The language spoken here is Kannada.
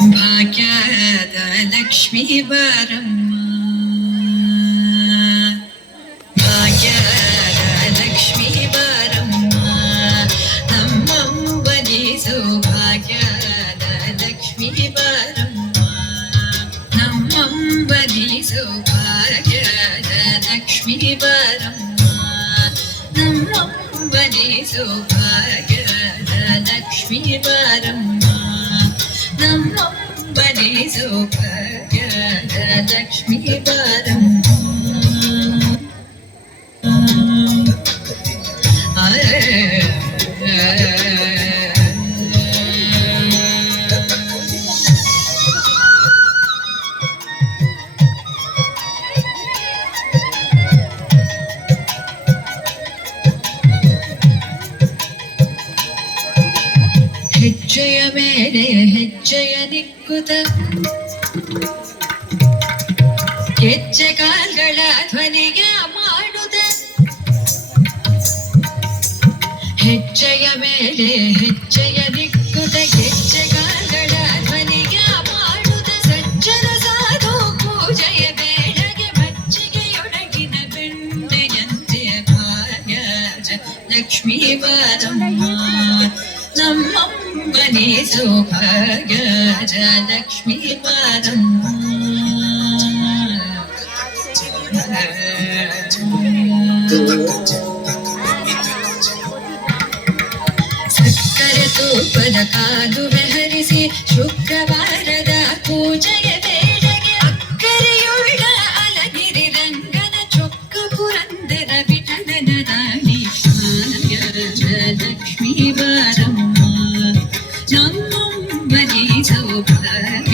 ಭಾಗ್ಯದ ಲಕ್ಷ್ಮೀ ಬಾರಮ್ಮ, ಭಾಗ್ಯದ ಲಕ್ಷ್ಮೀ ಬಾರಮ್ಮ, ನಮ್ಮಂಬನಿಸು ಭಾಗ್ಯದ ಲಕ್ಷ್ಮೀ ಬಾರಮ್ಮ, ನಮ್ಮಂಬನಿಸು ಭಾಗ್ಯದ ಲಕ್ಷ್ಮೀ ಬಾರಮ್ಮ, ನಮ್ಮಂಬನಿಸು ಭಾಗ್ಯದ ಲಕ್ಷ್ಮೀ ಬಾರಮ್ಮ, ನಮ್ಮಂಬನಿಸು ಭಾಗ್ಯದ ಲಕ್ಷ್ಮೀ ಬಾರಮ್ಮ. ಹೆಜ್ಜೆಯ ಮೇಲೆ ಹೆಜ್ಜೆಯ ನಿಕ್ಕುತ ಹೆಜ್ಜೆ ಕಾಲ್ಗಳ ಧ್ವನಿಯ ಮಾಡುತ್ತ, ಹೆಜ್ಜೆಯ ಮೇಲೆ ಹೆಜ್ಜೆಯ ನಿಕ್ಕುತ ಹೆಜ್ಜೆ ಕಾಲ್ಗಳ ಧ್ವನಿಯ ಮಾಡುತ್ತ, ಸಜ್ಜನ ಸಾಧು ಪೂಜೆಯ ಬೇಳೆಗೆ ಮಜ್ಜಿಗೆಯೊಳಗಿನ ಬೆಣ್ಣೆಯಂತೆ ಭಾಗ್ಯದ ಲಕ್ಷ್ಮೀ ಬಾರಮ್ಮ, ನಮ್ಮಂಬನಿಸು ಭಾಗ್ಯದ ಲಕ್ಷ್ಮೀ ಬಾರಮ್ಮ. ಸಕ್ಕರೆ ತೂಪದ ಕಾದುವೆ ಹರಿಸಿ ಶುಕ್ರವಾರದ ಪೂಜೆಯ ಬೇಳೆಗೆ ಅಕ್ಕರೆಯುಳ್ಳ ಅಲಗಿರಿ ರಂಗನ ಚೊಕ್ಕ ಪುರಂದರ ವಿಠಲನ ರಾಣಿ ಭಾಗ್ಯದ ಲಕ್ಷ್ಮೀ ಬಾರಮ್ಮ, ನಮ್ಮಂಬನಿಸು ಭಾಗ್ಯದ